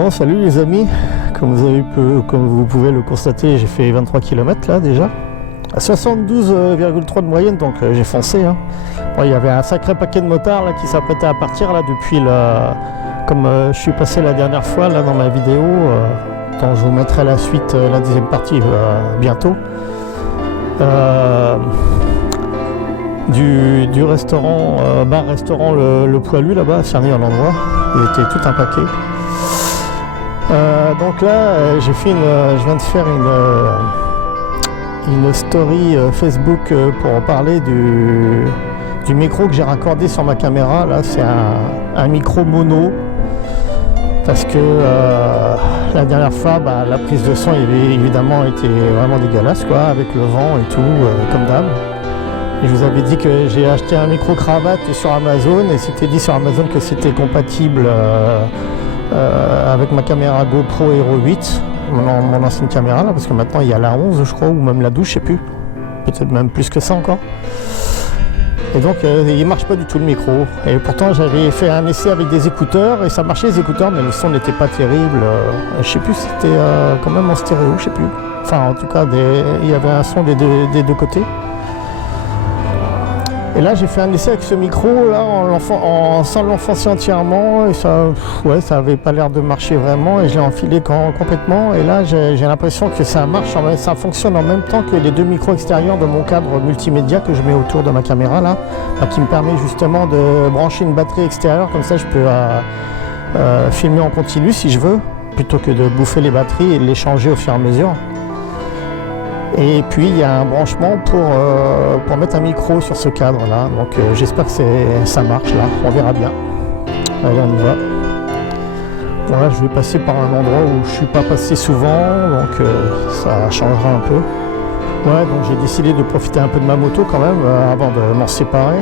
Bon, salut les amis, comme vous pouvez le constater, j'ai fait 23 km là déjà, à 72,3 de moyenne, donc j'ai foncé. Hein. Bon, il y avait un sacré paquet de motards là, qui s'apprêtaient à partir là, depuis comme je suis passé la dernière fois là, dans ma vidéo, dont je vous mettrai la suite, la deuxième partie bientôt. Du restaurant, bar-restaurant le Poilu là-bas, à Cerny-en-Landrois, il était tout un paquet. Donc là, je viens de faire une story Facebook pour parler du micro que j'ai raccordé sur ma caméra. Là, c'est un micro mono parce que la dernière fois, la prise de son avait évidemment été vraiment dégueulasse, quoi, avec le vent et tout, comme d'hab. Et je vous avais dit que j'ai acheté un micro cravate sur Amazon et c'était dit sur Amazon que c'était compatible avec ma caméra GoPro Hero 8, mon ancienne caméra là, parce que maintenant il y a la 11 je crois, ou même la 12, je sais plus, peut-être même plus que ça encore. Et donc il marche pas du tout le micro, et pourtant j'avais fait un essai avec des écouteurs et ça marchait les écouteurs, mais le son n'était pas terrible. Je sais plus si c'était quand même en stéréo, je sais plus, enfin en tout cas il y avait un son des deux côtés. Et là j'ai fait un essai avec ce micro là sans l'enfoncer entièrement, et ça avait pas l'air de marcher vraiment, et je l'ai enfilé complètement, et là j'ai l'impression que ça marche, ça fonctionne en même temps que les deux micros extérieurs de mon cadre multimédia que je mets autour de ma caméra là, qui me permet justement de brancher une batterie extérieure, comme ça je peux filmer en continu si je veux, plutôt que de bouffer les batteries et de les changer au fur et à mesure. Et puis il y a un branchement pour mettre un micro sur ce cadre là, donc j'espère que ça marche là, on verra bien. Allez, on y va. Bon, là je vais passer par un endroit où je suis pas passé souvent, donc ça changera un peu. Ouais, donc j'ai décidé de profiter un peu de ma moto quand même avant de m'en séparer.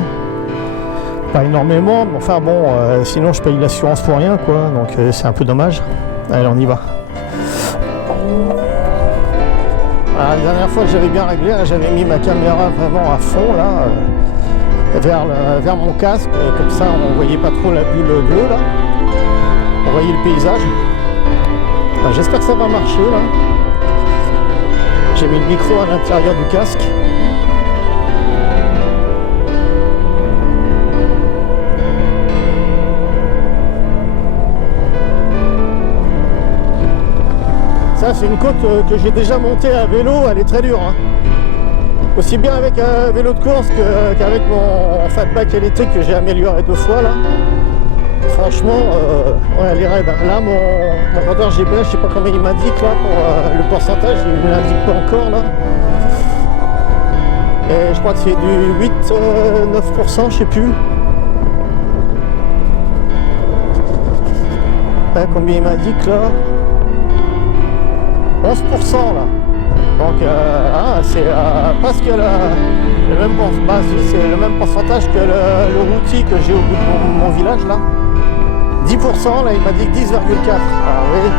Pas énormément, mais enfin bon, sinon je paye l'assurance pour rien quoi, donc c'est un peu dommage. Allez, on y va. La dernière fois que j'avais bien réglé, j'avais mis ma caméra vraiment à fond là, vers mon casque, et comme ça on voyait pas trop la bulle bleue là, on voyait le paysage. J'espère que ça va marcher là. J'ai mis le micro à l'intérieur du casque. Ça c'est une côte que j'ai déjà montée à vélo, elle est très dure. Hein. Aussi bien avec un vélo de course qu'avec mon fatback électrique que j'ai amélioré 2 fois là. Franchement, ouais, elle est raide. Là mon compteur GPS, je sais pas combien il m'indique là pour le pourcentage, il ne l'indique pas encore là. Et je crois que c'est du 8-9%, je sais plus. Ouais, combien il m'indique là? 11% là, donc c'est presque c'est le même pourcentage que le routier que j'ai au bout de mon village là. 10% là, il m'a dit 10,4. Ah oui,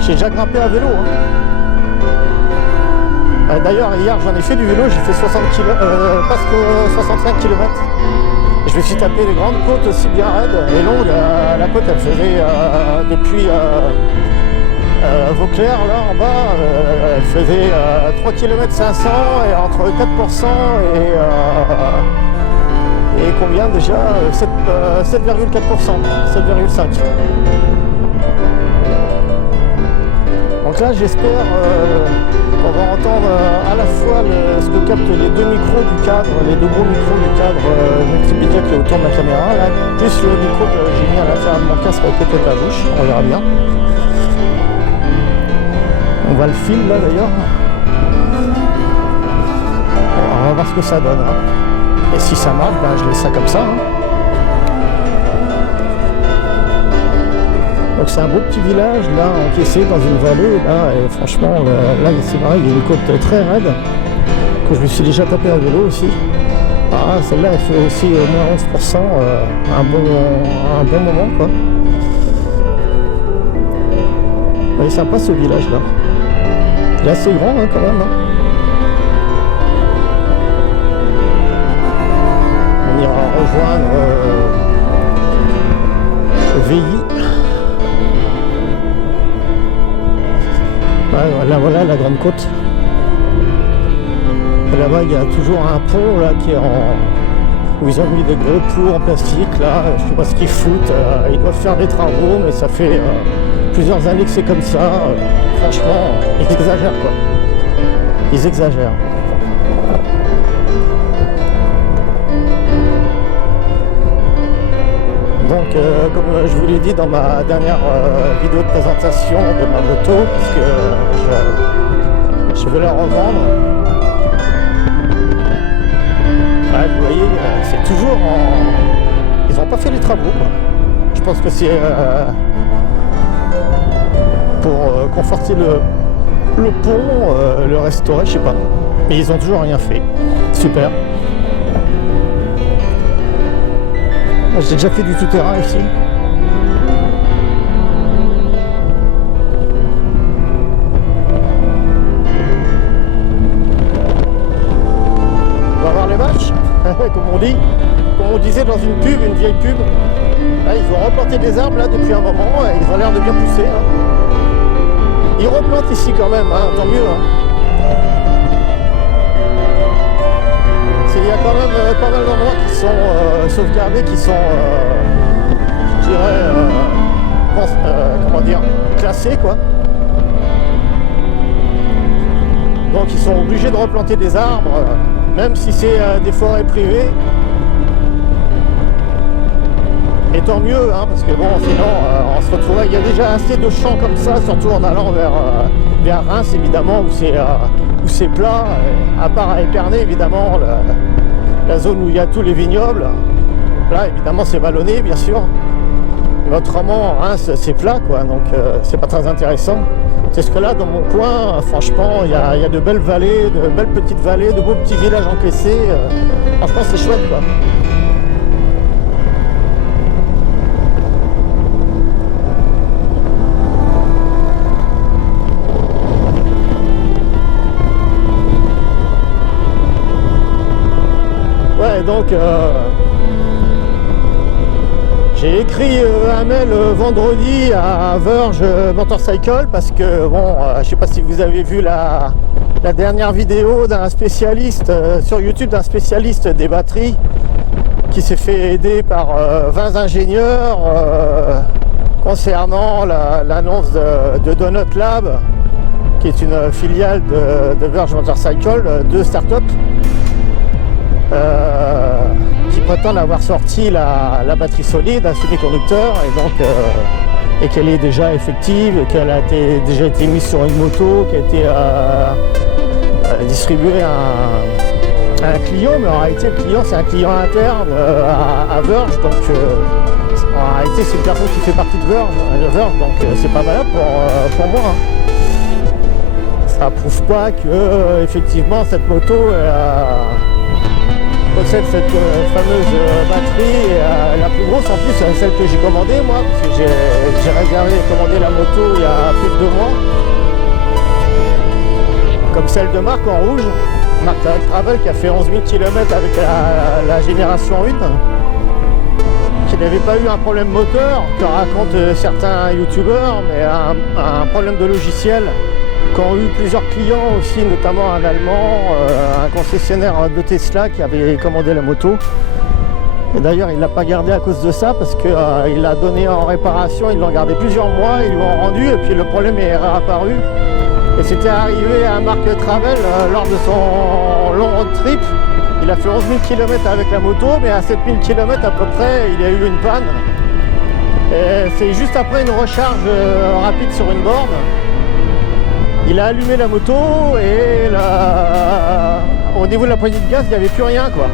j'ai déjà grimpé à vélo. Hein. D'ailleurs hier j'en ai fait du vélo, j'ai fait 60 presque 65 km. Je me suis tapé les grandes côtes aussi bien raides et longues. La côte elle faisait depuis Vauclair là en bas, elle faisait 3 km 500 et entre 4% et combien déjà 7,4%, 7,5%. Donc là j'espère qu'on va entendre à la fois ce que captent les deux micros du cadre, les deux gros micros du cadre multimédia qui est autour de ma caméra, là, plus le micro que j'ai mis à l'intérieur de mon casque avec peut-être la bouche, on verra bien. On va le fil là d'ailleurs. On va voir ce que ça donne. Hein. Et si ça marche, je laisse ça comme ça. Hein. Donc c'est un beau petit village là, encaissé dans une vallée. Là, et franchement, là c'est vrai, il y a une côte très raide que je me suis déjà tapé à vélo aussi. Celle-là elle fait aussi au moins 11%, un bon moment quoi. Il est sympa ce village là. Il est assez grand hein, quand même. Hein. On ira rejoindre VI. Ouais, là voilà la grande côte. Et là-bas il y a toujours un pont là qui est où ils ont mis des gros plots en plastique là, je sais pas ce qu'ils foutent, ils doivent faire des travaux mais ça fait plusieurs années que c'est comme ça, franchement ils exagèrent quoi. Ils exagèrent. Donc comme je vous l'ai dit dans ma dernière vidéo de présentation de ma moto, parce que je vais la revendre. Ouais, vous voyez, c'est toujours en... Ils n'ont pas fait les travaux quoi. Je pense que c'est pour conforter le pont, le restaurer, je sais pas. Mais ils ont toujours rien fait. Super. J'ai déjà fait du tout-terrain ici. On va voir les vaches, comme on dit. Comme on disait dans une pub, une vieille pub. Là, ils ont replanté des arbres là depuis un moment et ils ont l'air de bien pousser. Hein. Ils replantent ici quand même, hein, tant mieux. Hein. Il y a quand même pas mal d'endroits qui sont sauvegardés, qui sont, je dirais, comment dire, classés quoi. Donc ils sont obligés de replanter des arbres, même si c'est des forêts privées. Et tant mieux, hein, parce que bon, sinon on se retrouverait. Il y a déjà assez de champs comme ça, surtout en allant vers Reims évidemment, où c'est plat, à part à Épernay évidemment. La zone où il y a tous les vignobles, là évidemment c'est vallonné bien sûr, mais autrement Reims c'est plat quoi, donc c'est pas très intéressant. C'est ce que là dans mon coin, franchement il y a de belles vallées, de belles petites vallées, de beaux petits villages encaissés, franchement c'est chouette quoi. Donc j'ai écrit un mail vendredi à Verge Motorcycle parce que bon, je sais pas si vous avez vu la dernière vidéo d'un spécialiste sur YouTube, d'un spécialiste des batteries qui s'est fait aider par 20 ingénieurs concernant l'annonce de Donut Lab, qui est une filiale de Verge Motorcycle, de start-up. Qui prétendent avoir sorti la batterie solide, un semi-conducteur, et donc et qu'elle est déjà effective, qu'elle a déjà été mise sur une moto, qui a été distribuée à un client, mais en réalité le client c'est un client interne à Verge, donc en réalité c'est une personne qui fait partie de Verge, donc c'est pas valable pour moi. Hein. Ça prouve pas que effectivement cette moto possède cette fameuse batterie, la plus grosse en plus, celle que j'ai commandée moi, parce que j'ai réservé et commandé la moto il y a plus de 2 mois, comme celle de marque en rouge, marque Travel, qui a fait 11 000 km avec la génération 1, qui n'avait pas eu un problème moteur, que racontent certains youtubeurs, mais un problème de logiciel qu'ont eu plusieurs clients aussi, notamment un Allemand, un concessionnaire de Tesla qui avait commandé la moto. Et d'ailleurs il ne l'a pas gardé à cause de ça, parce qu'il l'a donné en réparation, ils l'ont gardé plusieurs mois, ils lui ont rendu et puis le problème est réapparu. Et c'était arrivé à Marc Travel lors de son long road trip. Il a fait 11 000 km avec la moto, mais à 7 000 km à peu près, il y a eu une panne. Et c'est juste après une recharge rapide sur une borne. Il a allumé la moto et au niveau de la poignée de gaz, il n'y avait plus rien quoi.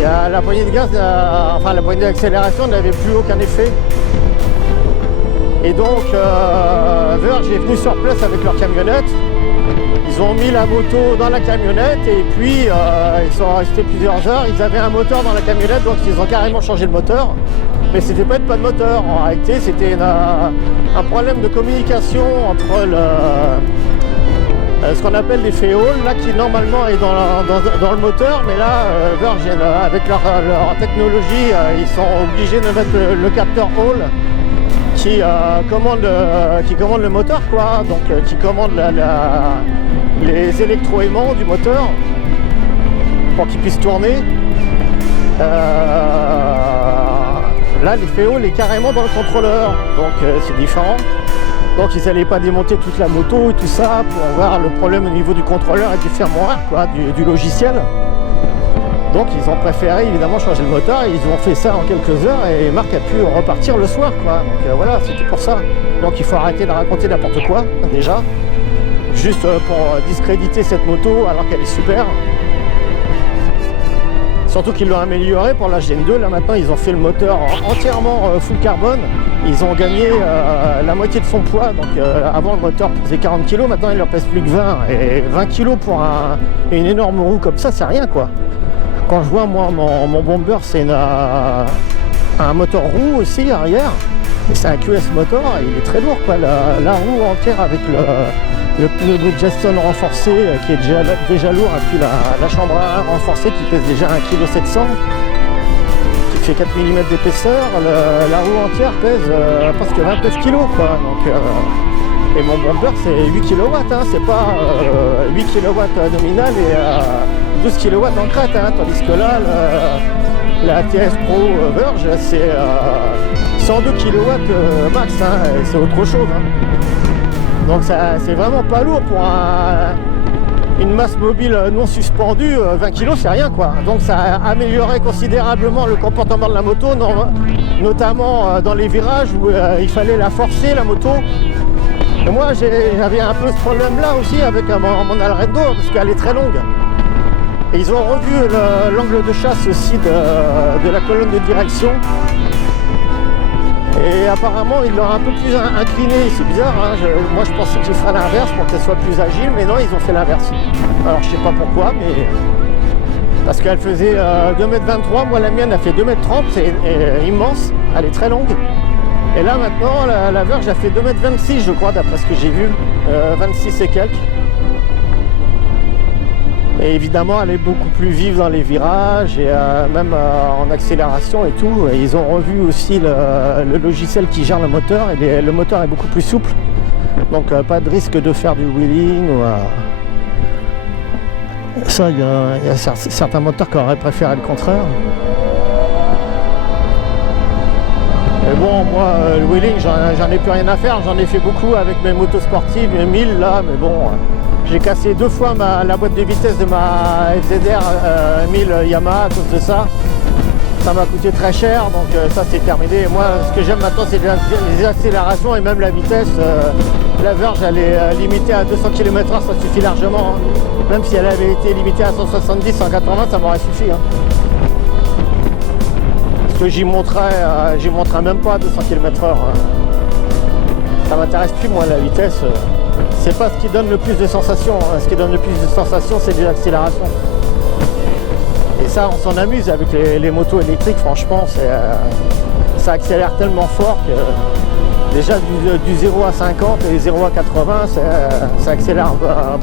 Et la poignée de gaz, enfin la poignée d'accélération n'avait plus aucun effet. Et donc Verge est venu sur place avec leur camionnette. Ils ont mis la moto dans la camionnette et puis ils sont restés plusieurs heures. Ils avaient un moteur dans la camionnette, donc ils ont carrément changé le moteur. Mais c'était pas une panne de moteur, en réalité c'était un problème de communication entre ce qu'on appelle les féoles, là qui normalement est dans le moteur, mais là Verge avec leur technologie, ils sont obligés de mettre le capteur Hall qui commande le moteur, quoi. Donc qui commande les électroaimants du moteur pour qu'il puisse tourner. Là, l'IFEO, il est carrément dans le contrôleur, donc c'est différent. Donc ils n'allaient pas démonter toute la moto et tout ça pour voir le problème au niveau du contrôleur et du firmware, quoi, du logiciel. Donc ils ont préféré évidemment changer le moteur et ils ont fait ça en quelques heures et Marc a pu repartir le soir, quoi. Donc voilà, c'était pour ça. Donc il faut arrêter de raconter n'importe quoi déjà, juste pour discréditer cette moto alors qu'elle est super. Surtout qu'ils l'ont amélioré pour la GN2. Là maintenant ils ont fait le moteur entièrement full carbone. Ils ont gagné la moitié de son poids. Donc avant le moteur pesait 40 kg, maintenant il leur pèse plus que 20. Et 20 kg pour une énorme roue comme ça, c'est rien, quoi. Quand je vois moi mon bomber, c'est un moteur roue aussi arrière. Et c'est un QS motor et il est très lourd, quoi. La roue entière avec le pneu Bridgestone renforcé qui est déjà lourd, et puis la chambre à air renforcée qui pèse déjà 1,7 kg, qui fait 4 mm d'épaisseur. La roue entière pèse presque 29 kg, quoi. Donc, et mon bomber c'est 8 kW, hein. C'est pas 8 kW nominal et 12 kW en crête, hein. Tandis que là la TS Pro Verge c'est 102 kW max, hein. C'est autre chose, hein. Donc c'est vraiment pas lourd pour une masse mobile non suspendue. 20 kg c'est rien, quoi. Donc ça a amélioré considérablement le comportement de la moto, notamment dans les virages où il fallait la forcer, la moto. Et moi j'avais un peu ce problème là aussi avec mon Alredo parce qu'elle est très longue. Et ils ont revu l'angle de chasse aussi de la colonne de direction. Et apparemment il l'a un peu plus incliné, c'est bizarre, hein. Moi je pensais qu'il ferait l'inverse pour qu'elle soit plus agile, mais non, ils ont fait l'inverse. Alors je sais pas pourquoi, mais parce qu'elle faisait 2,23 m, moi la mienne a fait 2,30 m, c'est immense, elle est très longue. Et là maintenant la Verge a fait 2,26 m je crois, d'après ce que j'ai vu, 26 et quelques. Et évidemment, elle est beaucoup plus vive dans les virages et même en accélération et tout. Et ils ont revu aussi le logiciel qui gère le moteur et le moteur est beaucoup plus souple. Donc pas de risque de faire du wheeling. Ça, il y a certains moteurs qui auraient préféré le contraire. Mais bon, moi, le wheeling, j'en ai plus rien à faire. J'en ai fait beaucoup avec mes motos sportives, mes 1000 là, mais bon... J'ai cassé 2 fois la boîte de vitesse de ma FZR 1000 Yamaha à cause de ça. Ça m'a coûté très cher, donc ça c'est terminé. Et moi, ce que j'aime maintenant, c'est les accélérations et même la vitesse. La Verge, elle est limitée à 200 km/h, ça suffit largement, hein. Même si elle avait été limitée à 170, 180, ça m'aurait suffi, hein. Parce que j'y monterais même pas à 200 km/h. Hein. Ça m'intéresse plus, moi, la vitesse. C'est pas ce qui donne le plus de sensations, hein. Ce qui donne le plus de sensations, c'est des accélérations. Et ça, on s'en amuse avec les motos électriques, franchement, ça accélère tellement fort que déjà du 0 à 50 et 0 à 80, ça accélère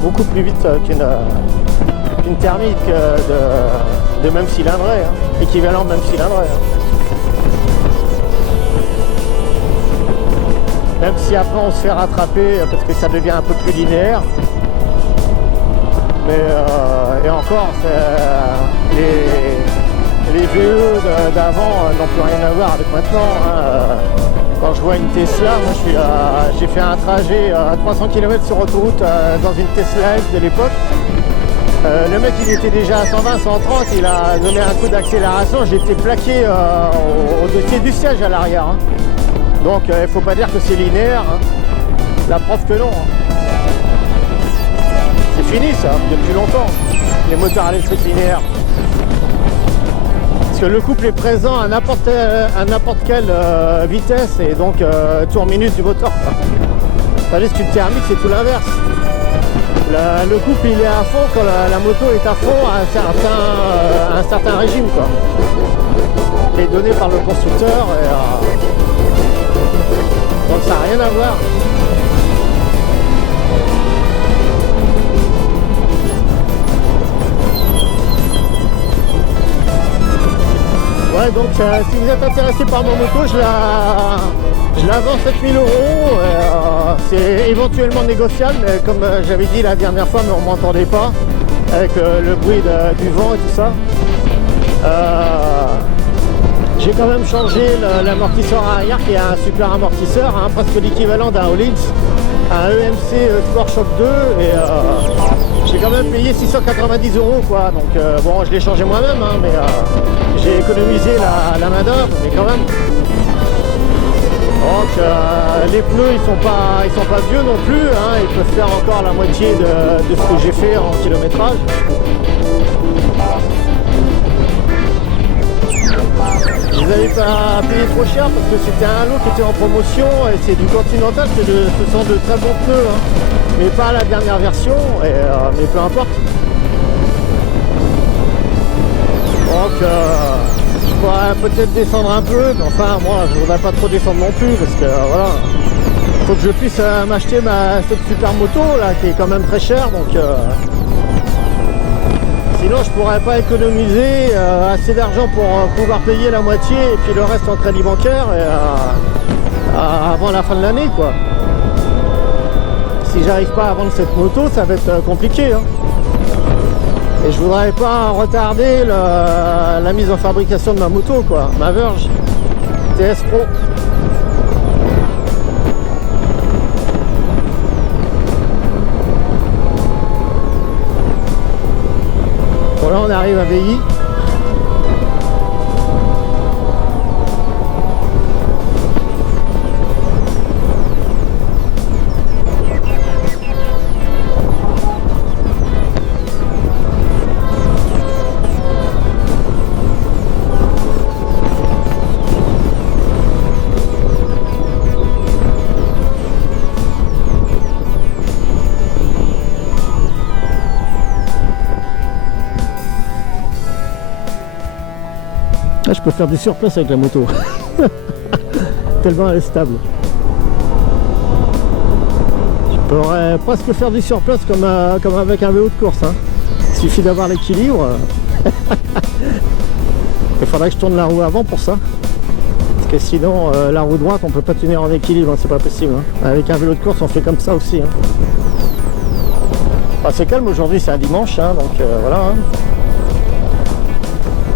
beaucoup plus vite qu'une thermique de même cylindrée, hein. Équivalent même cylindrée. Hein. Même si après on se fait rattraper parce que ça devient un peu plus linéaire. Mais et encore, les VE d'avant n'ont plus rien à voir avec maintenant, hein. Quand je vois une Tesla, moi j'ai fait un trajet à 300 km sur autoroute dans une Tesla F de l'époque. Le mec il était déjà à 120, 130, il a donné un coup d'accélération, j'étais plaqué au-dessus du siège à l'arrière, hein. Donc il ne faut pas dire que c'est linéaire, hein. La preuve que non, hein. C'est fini ça, depuis longtemps, les moteurs électriques linéaires. Parce que le couple est présent à n'importe quelle vitesse et donc tour minute du moteur. Tandis qu'une thermique c'est tout l'inverse. Le couple il est à fond quand la moto est à fond à un certain régime, quoi. Qui est donné par le constructeur et, donc ça n'a rien à voir. Ouais, donc si vous êtes intéressé par ma moto, Je la vends 7000 €, c'est éventuellement négociable, mais comme j'avais dit la dernière fois, mais on m'entendait pas, avec le bruit du vent et tout ça. J'ai quand même changé l'amortisseur arrière qui est un super amortisseur, hein, presque l'équivalent d'un Hollins, un EMC Sport Shock 2, et j'ai quand même payé 690 € quoi. Donc bon, je l'ai changé moi-même, hein, mais j'ai économisé la main d'œuvre, mais quand même. Donc les pneus ils sont pas vieux non plus, hein, ils peuvent faire encore la moitié de ce que j'ai fait en kilométrage. Je les avais pas payé trop cher parce que c'était un lot qui était en promotion et c'est du Continental, ce sont de très bons pneus, hein, mais pas la dernière version, mais peu importe. Donc je pourrais peut-être descendre un peu, mais enfin moi je voudrais pas trop descendre non plus parce que voilà, faut que je puisse m'acheter cette super moto là qui est quand même très chère, donc sinon je pourrais pas économiser assez d'argent pour pouvoir payer la moitié et puis le reste en crédit bancaire avant la fin de l'année quoi. Si j'arrive pas à vendre cette moto, ça va être compliqué, hein. Et je voudrais pas retarder la mise en fabrication de ma moto quoi, ma Verge TS Pro. Bon là on arrive à Veilly. Là, je peux faire du surplace avec la moto. Tellement elle est stable. Je pourrais presque faire du surplace comme avec un vélo de course, hein. Il suffit d'avoir l'équilibre. Il faudrait que je tourne la roue avant pour ça. Parce que sinon, la roue droite, on peut pas tenir en équilibre, hein, c'est pas possible, hein. Avec un vélo de course, on fait comme ça aussi, hein. Enfin, c'est calme aujourd'hui, c'est un dimanche, hein, donc voilà, hein.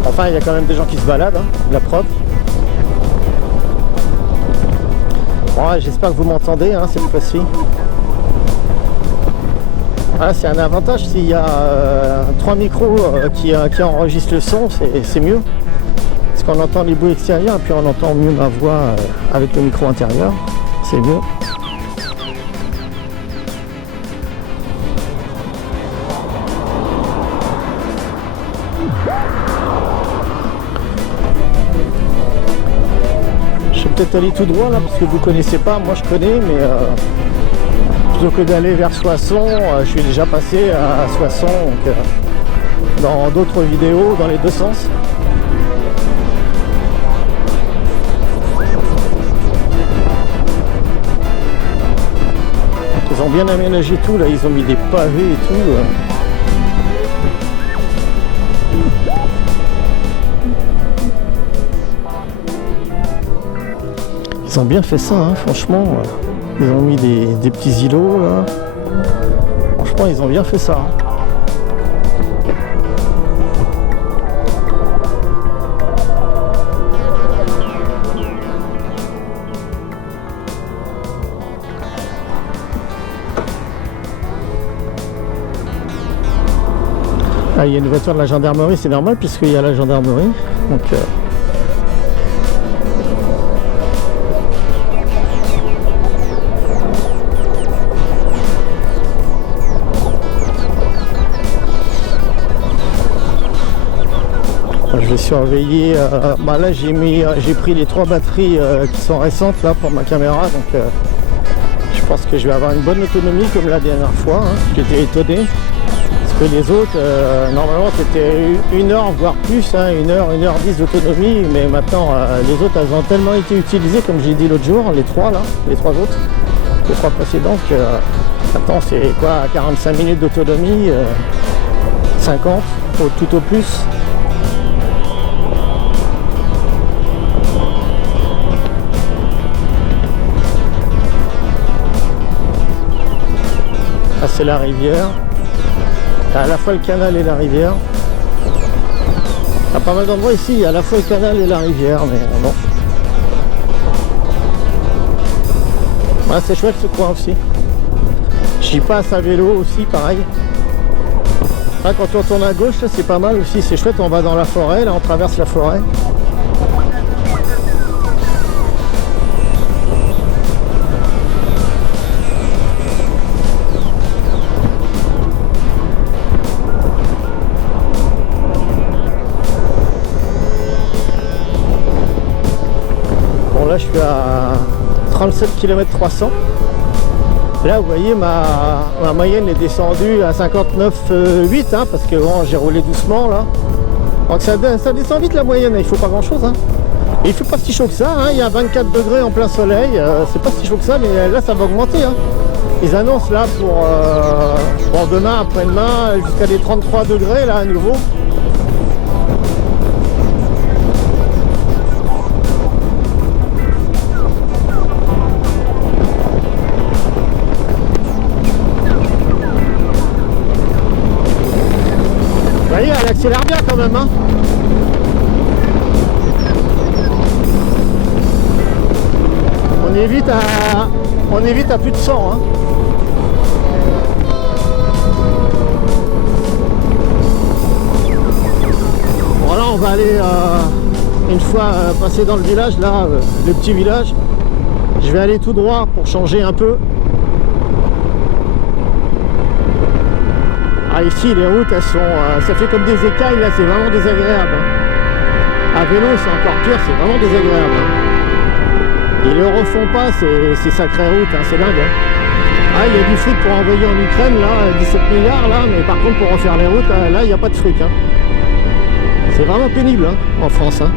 Enfin, il y a quand même des gens qui se baladent, hein, la preuve. Bon, j'espère que vous m'entendez, hein, cette fois-ci. Ah, c'est un avantage s'il y a 3 micros qui enregistrent le son, c'est mieux. Parce qu'on entend les bruits extérieurs et puis on entend mieux ma voix avec le micro intérieur. C'est mieux. Peut-être aller tout droit là parce que vous connaissez pas, moi je connais, mais plutôt que d'aller vers Soissons, je suis déjà passé à Soissons, donc dans d'autres vidéos dans les deux sens. Ils ont bien aménagé tout là, ils ont mis des pavés et tout. Ils ont bien fait ça, hein, franchement. Ils ont mis des petits îlots là. Franchement, ils ont bien fait ça, hein. Ah, il y a une voiture de la gendarmerie, c'est normal puisqu'il y a la gendarmerie. Donc je vais surveiller. Bah là j'ai pris les 3 batteries qui sont récentes là pour ma caméra, donc je pense que je vais avoir une bonne autonomie comme la dernière fois, hein. J'étais étonné parce que les autres normalement c'était 1 heure voire plus, hein, 1 heure 10 d'autonomie, mais maintenant les autres elles ont tellement été utilisées comme j'ai dit l'autre jour, les 3 là, les 3 autres, les 3 précédents, que maintenant c'est quoi, 45 minutes d'autonomie, 50 tout au plus. Là c'est la rivière. T'as à la fois le canal et la rivière. T'as pas mal d'endroits ici, il y a à la fois le canal et la rivière, mais bon. Ouais, c'est chouette ce coin aussi. J'y passe à vélo aussi, pareil. Là, quand on tourne à gauche, c'est pas mal aussi, c'est chouette, on va dans la forêt, là on traverse la forêt. Bon là je suis à 37 km 300. Là vous voyez ma moyenne est descendue à 59,8 hein, parce que bon, j'ai roulé doucement là. Donc ça descend vite la moyenne, il faut pas grand chose hein. Et il fait pas si chaud que ça, hein. Il y a 24 degrés en plein soleil, c'est pas si chaud que ça, mais là ça va augmenter hein. Ils annoncent là pour demain, après-demain, jusqu'à des 33 degrés là à nouveau. Vous voyez, elle accélère bien quand même hein. On est vite à plus de 100 hein. Voilà, on va aller une fois passé dans le village là, le petit village, je vais aller tout droit pour changer un peu. Ah, ici les routes elles sont, ça fait comme des écailles là, c'est vraiment désagréable hein. À vélo c'est encore pire, c'est vraiment désagréable hein. Ils le refont pas ces sacrées routes, hein, c'est dingue hein. Ah, il y a du fric pour envoyer en Ukraine là, 17 milliards là, mais par contre pour refaire les routes là il n'y a pas de fric hein. C'est vraiment pénible hein, en France hein.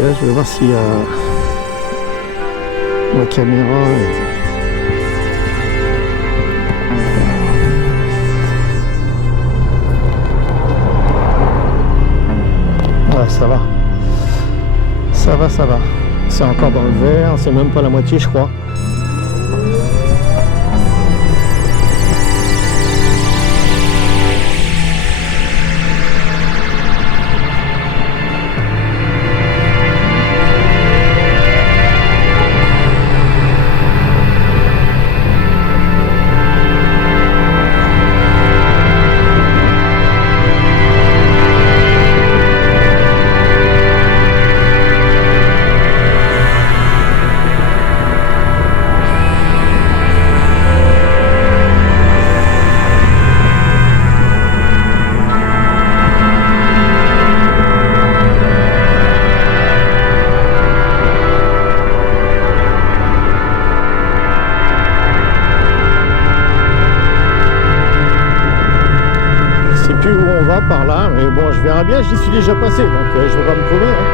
Là, je vais voir si la caméra ouais, ça va, ça va, c'est encore dans le vert, c'est même pas la moitié je crois. Par là, mais bon, je verrai bien, j'y suis déjà passé, donc je vais pas me prouver hein.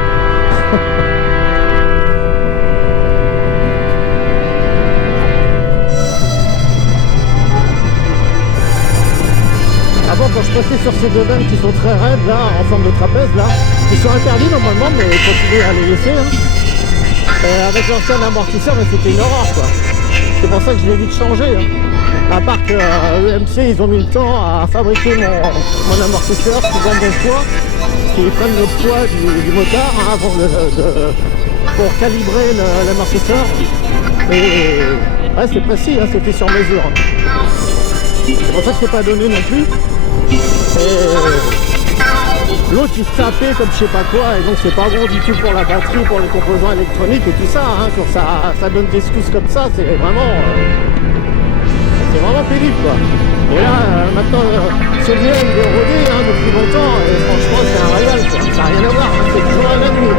Avant, quand je passais sur ces deux vannes qui sont très raides là, en forme de trapèze là, ils sont interdits normalement, mais continuez à les laisser hein. Avec l'ancien amortisseur, mais c'était une horreur quoi. C'est pour ça que je l'ai vite changé hein. À part que EMC ils ont mis le temps à fabriquer mon amortisseur souvent bon poids, parce qu'ils prennent le poids du motard hein, pour calibrer l'amortisseur. Et ouais, c'est précis, hein, c'est fait sur mesure. C'est pour ça que c'est pas donné non plus. L'autre il se tapait comme je sais pas quoi, et donc c'est pas bon du tout pour la batterie, pour les composants électroniques et tout ça. Hein, quand ça donne des secousses comme ça, c'est vraiment pénible quoi. Et là maintenant celui-là il est rodé hein, depuis longtemps et franchement c'est un régal quoi. Ça n'a rien à voir, hein, c'est toujours la même nuit.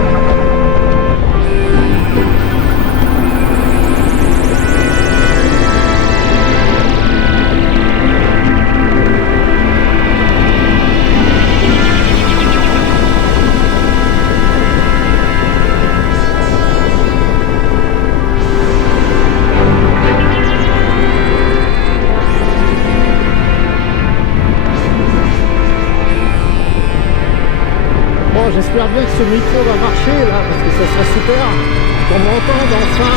j'espère bien que ce micro va marcher là, parce que ça serait super qu'on m'entende enfin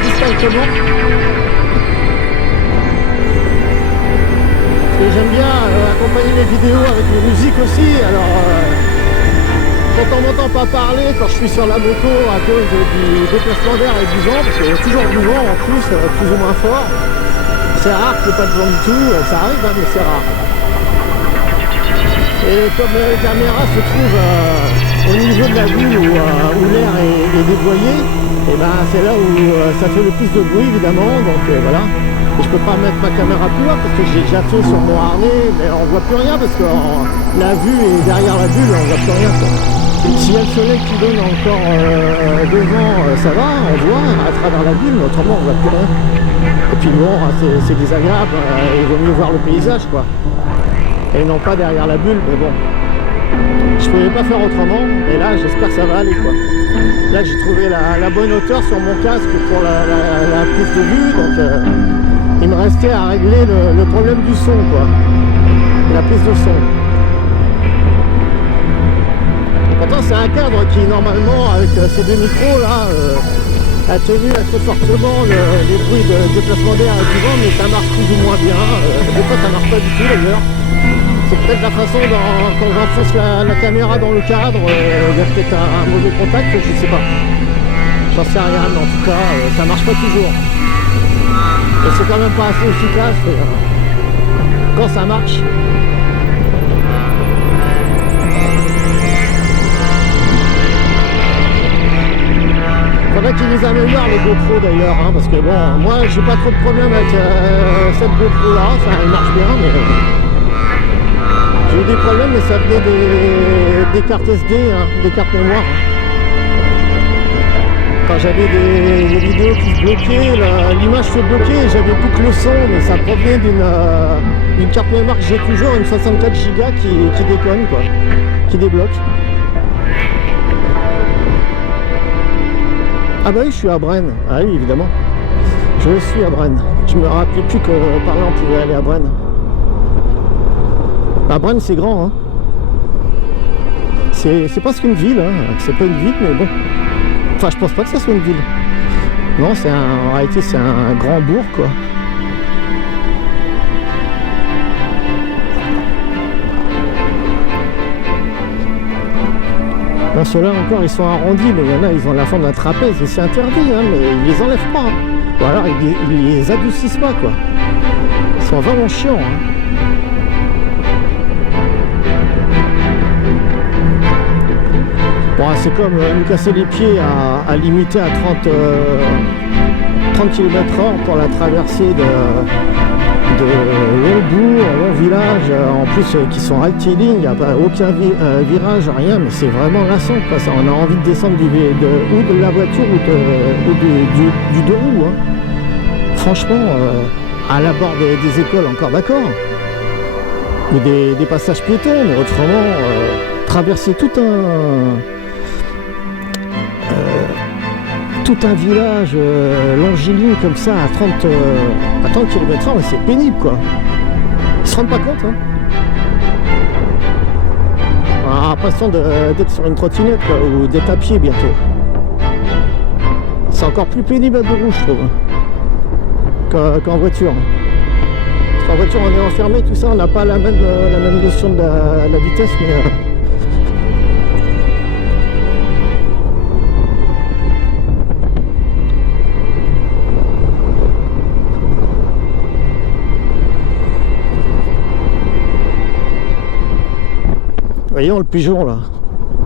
distinctement. Et j'aime bien accompagner les vidéos avec les musiques aussi. Alors quand on m'entend pas parler quand je suis sur la moto à cause du déplacement d'air et du vent, parce qu'il y a toujours du vent en plus ou moins fort, c'est rare qu'il n'y ait pas de vent du tout. Ça arrive hein, mais c'est rare. Et comme la caméra se trouve au niveau de la bulle où l'air est dévoyé, et ben c'est là où ça fait le plus de bruit évidemment, donc voilà. Et je peux pas mettre ma caméra plus loin parce que j'ai déjà fait sur mon harnais, mais on voit plus rien parce que la vue est derrière la bulle, on voit plus rien quoi. S'il y a le soleil qui donne encore devant, ça va, on voit à travers la bulle, mais autrement on voit plus rien. Et puis bon, c'est désagréable, il vaut mieux voir le paysage quoi. Et non pas derrière la bulle, mais bon. Je pouvais pas faire autrement, et là j'espère que ça va aller quoi. Là j'ai trouvé la bonne hauteur sur mon casque pour la prise de vue, donc il me restait à régler le problème du son quoi. La prise de son. Pourtant c'est un cadre qui normalement avec ces deux micros là a tenu assez fortement les bruits de déplacement d'air et du vent, mais ça marche plus ou moins bien. Des fois ça marche pas du tout d'ailleurs. C'est peut-être la façon quand j'enfonce la caméra dans le cadre, il y a peut-être un mauvais contact, je sais pas. J'en sais rien, mais en tout cas, ça marche pas toujours. Et c'est quand même pas assez efficace quand ça marche. Faudrait qu'ils les améliorent les GoPro d'ailleurs, hein, parce que bon, moi j'ai pas trop de problème avec cette GoPro là, ça elle marche bien, mais j'ai eu des problèmes, mais ça venait des cartes SD, hein, des cartes mémoire. Quand j'avais des vidéos qui se bloquaient, l'image se bloquait et j'avais plus que le son, mais ça provenait d'une carte mémoire que j'ai toujours, une 64 Go qui déconne quoi, qui débloque. Ah bah oui, je suis à Braine. Ah oui, évidemment. Je suis à Braine. Je me rappelais plus que par là on pouvait aller à Braine. À Braine c'est grand hein. C'est presque une ville hein. C'est pas une ville mais bon. Enfin je pense pas que ça soit une ville. Non c'est en réalité c'est un grand bourg quoi. Bon ceux-là encore ils sont arrondis, mais il y en a ils ont la forme d'un trapèze et c'est interdit hein, mais ils les enlèvent pas. Hein. Ou alors ils les adoucissent pas quoi. Ils sont vraiment chiants hein. Bon, c'est comme nous casser les pieds à limiter à 30 km/h pour la traversée de longs bourgs, longs villages, en plus qui sont rectilignes, il n'y a pas aucun virage, rien, mais c'est vraiment lassant quoi. Ça, on a envie de descendre ou de la voiture ou du deux roues. Hein. Franchement, à l'abord des écoles encore d'accord, ou des passages piétons, mais autrement, traverser tout un village longiligne comme ça à 30 km/h, mais c'est pénible quoi. Ils se rendent pas compte hein. On a l'impression d'être sur une trottinette quoi, ou d'être à pied bientôt. C'est encore plus pénible à deux roues je trouve qu'en voiture. Parce qu'en voiture on est enfermé, tout ça, on n'a pas la même notion de la vitesse, mais voyons le pigeon là,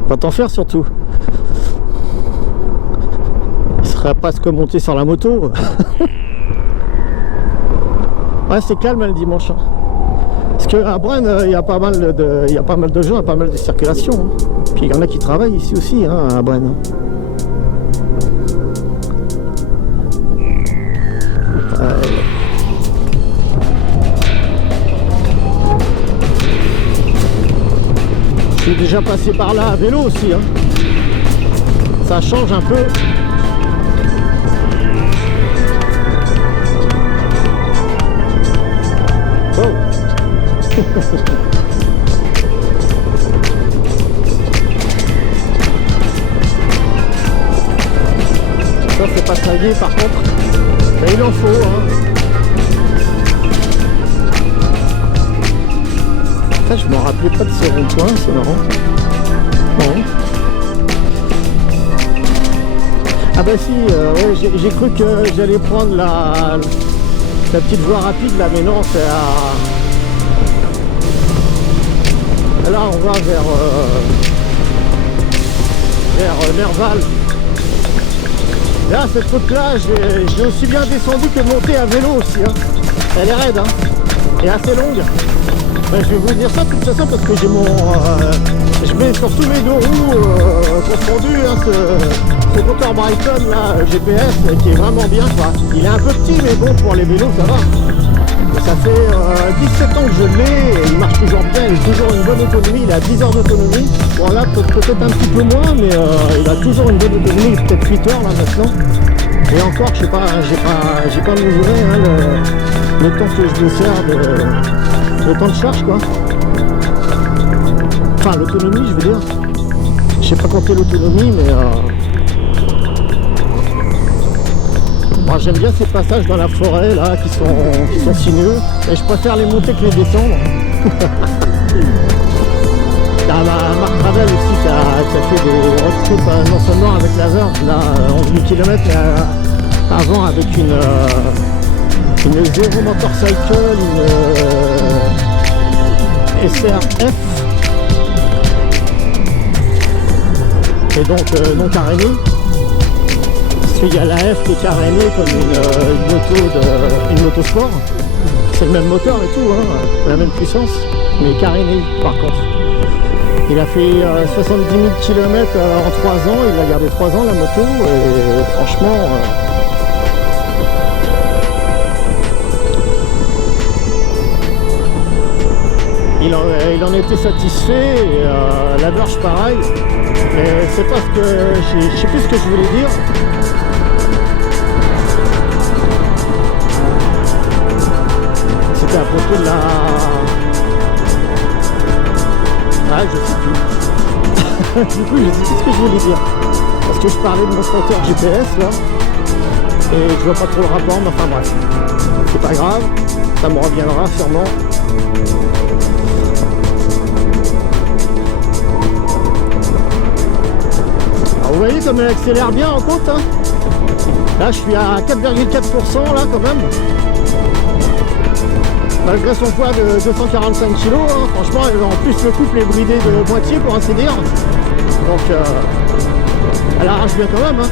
pas t'en faire surtout. Il serait presque monté sur la moto. Ouais c'est calme le dimanche. Hein. Parce qu'à Braine il y a pas mal de gens, il y a pas mal de circulation. Hein. Puis il y en a qui travaillent ici aussi hein, à Braine. Je suis déjà passé par là à vélo aussi, hein. Ça change un peu. Oh. c'est pas taillé par contre. Mais il en faut, hein. Ça, je me rappelais pas de ce rond-point, c'est marrant. Bon. Ah bah si, ouais, j'ai cru que j'allais prendre la petite voie rapide là, mais non, c'est à... Là, on va vers Nerval. Là, cette route-là, j'ai aussi bien descendu que monté à vélo aussi. Hein. Elle est raide, hein, et assez longue. Ben, je vais vous dire ça de toute façon parce que j'ai mon... je mets sur tous mes deux roues confondus hein, ce compteur Brighton là, GPS qui est vraiment bien quoi. Il est un peu petit mais bon pour les vélos ça va. Ça fait 17 ans que je l'ai et il marche toujours bien, il a toujours une bonne autonomie, il a 10 heures d'autonomie. Bon là peut-être un petit peu moins mais il a toujours une bonne autonomie, peut-être 8 heures là maintenant. Et encore je sais pas, j'ai pas mesuré hein, le temps que je me sers le temps de charge quoi. Enfin l'autonomie je veux dire. Je sais pas compter l'autonomie mais bon, j'aime bien ces passages dans la forêt là qui sont sinueux et je préfère les monter que les descendre. Il y a Marc Ravel aussi qui a fait des road trips non seulement avec la Verge là 11 000 km mais avant avec une Zero Motorcycle, une SRF et donc non carénée. Parce qu'il y a la F qui est carénée comme une moto sport. C'est le même moteur et tout, hein, la même puissance, mais carénée par contre. Il a fait 70 000 km en 3 ans, il a gardé 3 ans la moto et franchement... il en était satisfait et la Verge pareil. Mais c'est pas ce que... je sais plus ce que je voulais dire. C'était à propos de la... Ah, je sais plus. Du coup, je sais plus ce que je voulais dire. Parce que je parlais de mon compteur GPS, là. Et je vois pas trop le rapport, mais enfin bref. C'est pas grave. Ça me reviendra sûrement. Alors, vous voyez comme elle accélère bien en compte, hein. Là, je suis à 4,4% là, quand même. Malgré son poids de 245 kg, hein, franchement, en plus le couple est bridé de moitié pour ainsi dire. Donc elle arrache bien quand même. Hein.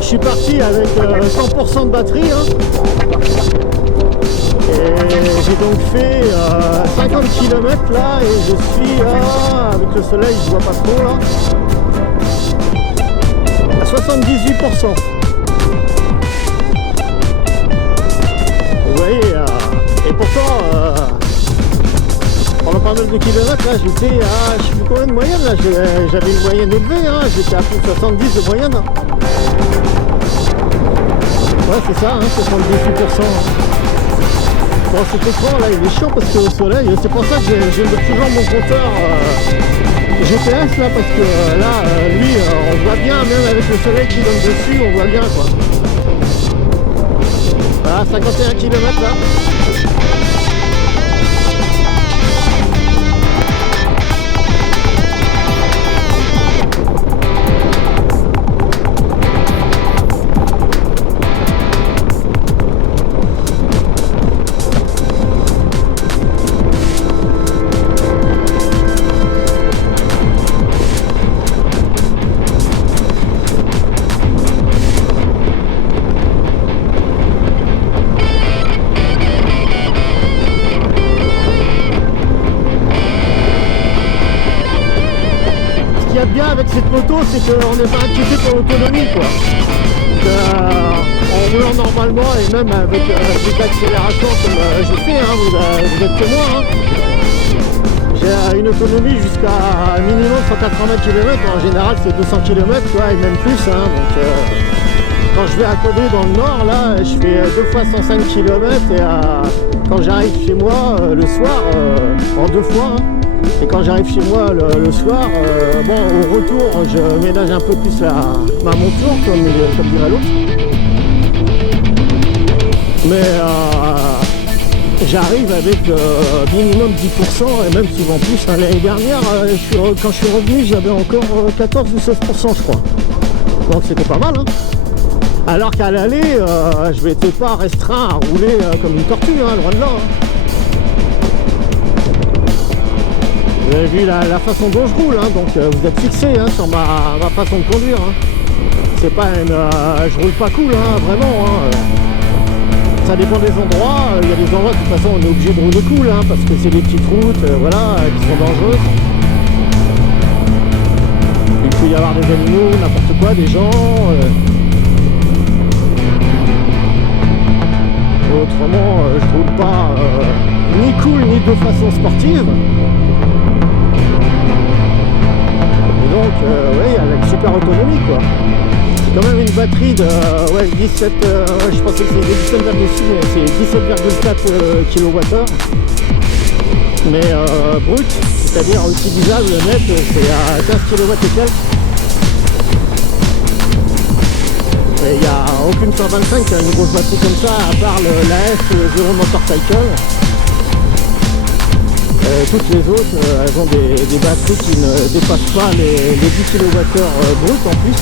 Je suis parti avec 100% de batterie hein. Et j'ai donc fait 50 km là et je suis avec le soleil je vois pas trop là à 78%. Vous voyez et pourtant pendant pas mal de kilomètres là j'étais à je sais plus combien de moyenne là, j'avais une moyenne élevée hein. J'étais à plus de 70 de moyenne. Ouais c'est ça, hein, 78%. Bon cet écran là il est chiant parce que au soleil, c'est pour ça que j'aime toujours mon compteur GPS là parce que là lui on voit bien même avec le soleil qui donne dessus on voit bien quoi. Voilà 51 km là. Ce qu'il y a de bien avec cette moto, c'est qu'on n'est pas inquiété pour l'autonomie, quoi. En roulant normalement et même avec des accélérations comme je fais, hein, vous êtes témoin, hein. J'ai une autonomie jusqu'à minimum 180 km, en général c'est 200 km quoi, et même plus, hein, donc quand je vais à Kobe dans le nord, là, je fais 2 fois 105 km et quand j'arrive chez moi le soir, en 2 fois, hein, et quand j'arrive chez moi le soir, bon, au retour, je ménage un peu plus ma monture, comme dirait l'autre. Mais j'arrive avec minimum 10% et même souvent plus. Hein. L'année dernière, quand je suis revenu, j'avais encore 14 ou 16%, je crois. Donc c'était pas mal, hein. Alors qu'à l'aller, je n'étais pas restreint à rouler comme une tortue, hein, loin de là. Hein. Vous avez vu la façon dont je roule, hein, donc vous êtes fixé hein, sur ma façon de conduire. Hein. C'est pas je roule pas cool, hein, vraiment. Hein. Ça dépend des endroits. Il y a des endroits de toute façon on est obligé de rouler cool, hein, parce que c'est des petites routes, voilà, qui sont dangereuses. Il peut y avoir des animaux, n'importe quoi, des gens. Autrement, je roule pas ni cool ni de façon sportive. Et donc, oui, avec super autonomie, quoi. C'est quand même une batterie de 17, je pensais que c'était 17,6, mais c'est 17,4 kWh. Mais brut, c'est-à-dire utilisable, net, c'est à 15 kW et quelques. Il n'y a aucune 125 qui a une grosse batterie comme ça, à part la F Zero Motorcycle. Toutes les autres, elles ont des batteries qui ne dépassent pas les 10 kWh brut en plus.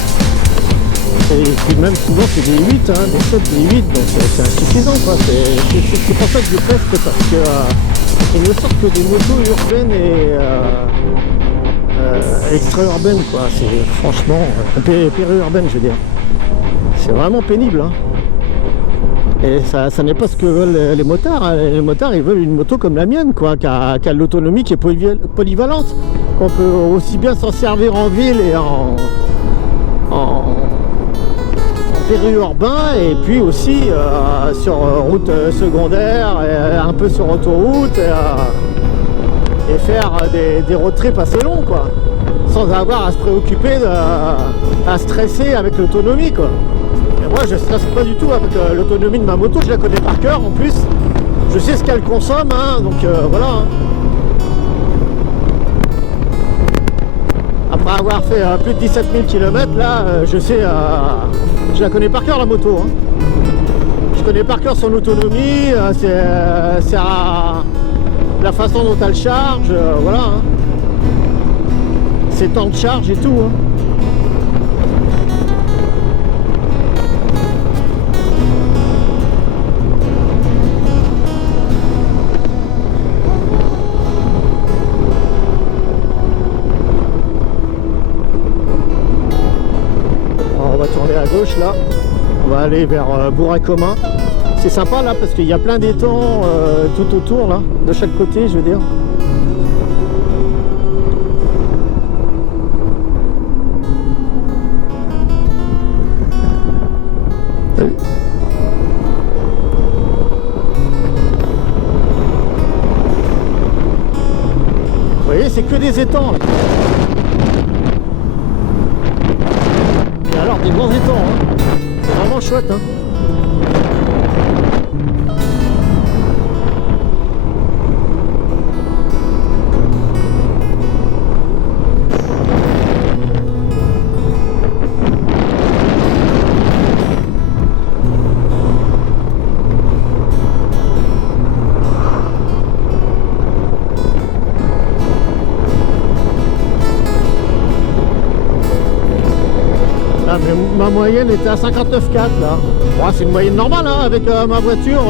Et puis même souvent c'est des 8, hein, des 7, des 8, donc c'est insuffisant quoi. C'est pour ça que je teste, parce que il ne sort que des motos urbaines et extra-urbaines quoi. C'est franchement péri-urbaine je veux dire. C'est vraiment pénible, hein. Et ça n'est pas ce que veulent les motards. Hein. Les motards, ils veulent une moto comme la mienne, quoi, qui a l'autonomie, qui est polyvalente, qu'on peut aussi bien s'en servir en ville et en périurbain, et puis aussi sur route secondaire, et un peu sur autoroute, et faire des road trips assez longs, quoi, sans avoir à se préoccuper, à stresser avec l'autonomie, quoi. Moi je ne stresse pas du tout avec l'autonomie de ma moto, je la connais par cœur en plus, je sais ce qu'elle consomme, hein, donc voilà. Hein. Après avoir fait plus de 17 000 km, là, je sais, je la connais par cœur la moto. Hein. Je connais par cœur son autonomie, c'est la façon dont elle charge, voilà. Hein. Ses temps de charge et tout. Hein. À gauche là, on va aller vers Bourg-en-Commun. C'est sympa là parce qu'il y a plein d'étangs tout autour là, de chaque côté je veux dire. Salut. Vous voyez, c'est que des étangs là. Alors des grands étangs, hein. C'est vraiment chouette. Hein. ma moyenne était à 59,4 là. Bon, c'est une moyenne normale hein, avec ma voiture.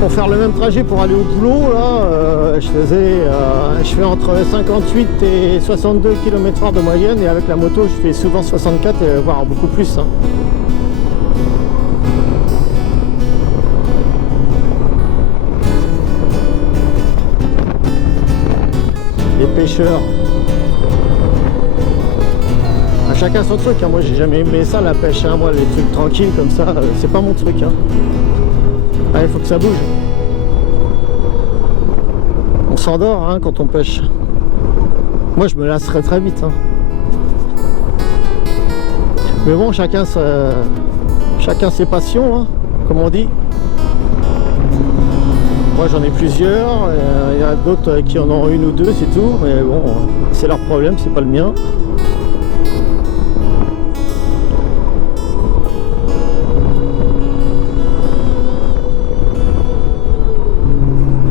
Pour faire le même trajet pour aller au boulot, là, je fais entre 58 et 62 km/h de moyenne, et avec la moto, je fais souvent 64, voire beaucoup plus. Hein. Les pêcheurs. Chacun son truc, hein. Moi j'ai jamais aimé ça la pêche, hein. Moi les trucs tranquilles comme ça, c'est pas mon truc. Hein. Ah, il faut que ça bouge. On s'endort hein, quand on pêche. Moi je me lasserais très vite. Hein. Mais bon, chacun ses passions, hein, comme on dit. Moi j'en ai plusieurs, il y en a d'autres qui en ont une ou deux, c'est tout. Mais bon, c'est leur problème, c'est pas le mien.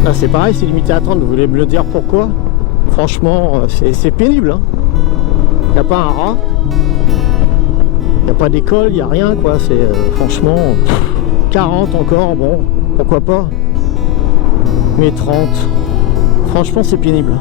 Là c'est pareil, c'est limité à 30, vous voulez me le dire pourquoi? Franchement, c'est pénible. Hein. Il n'y a pas un rat, il n'y a pas d'école, il n'y a rien quoi. C'est franchement 40 encore, bon, pourquoi pas. Mais 30, franchement c'est pénible.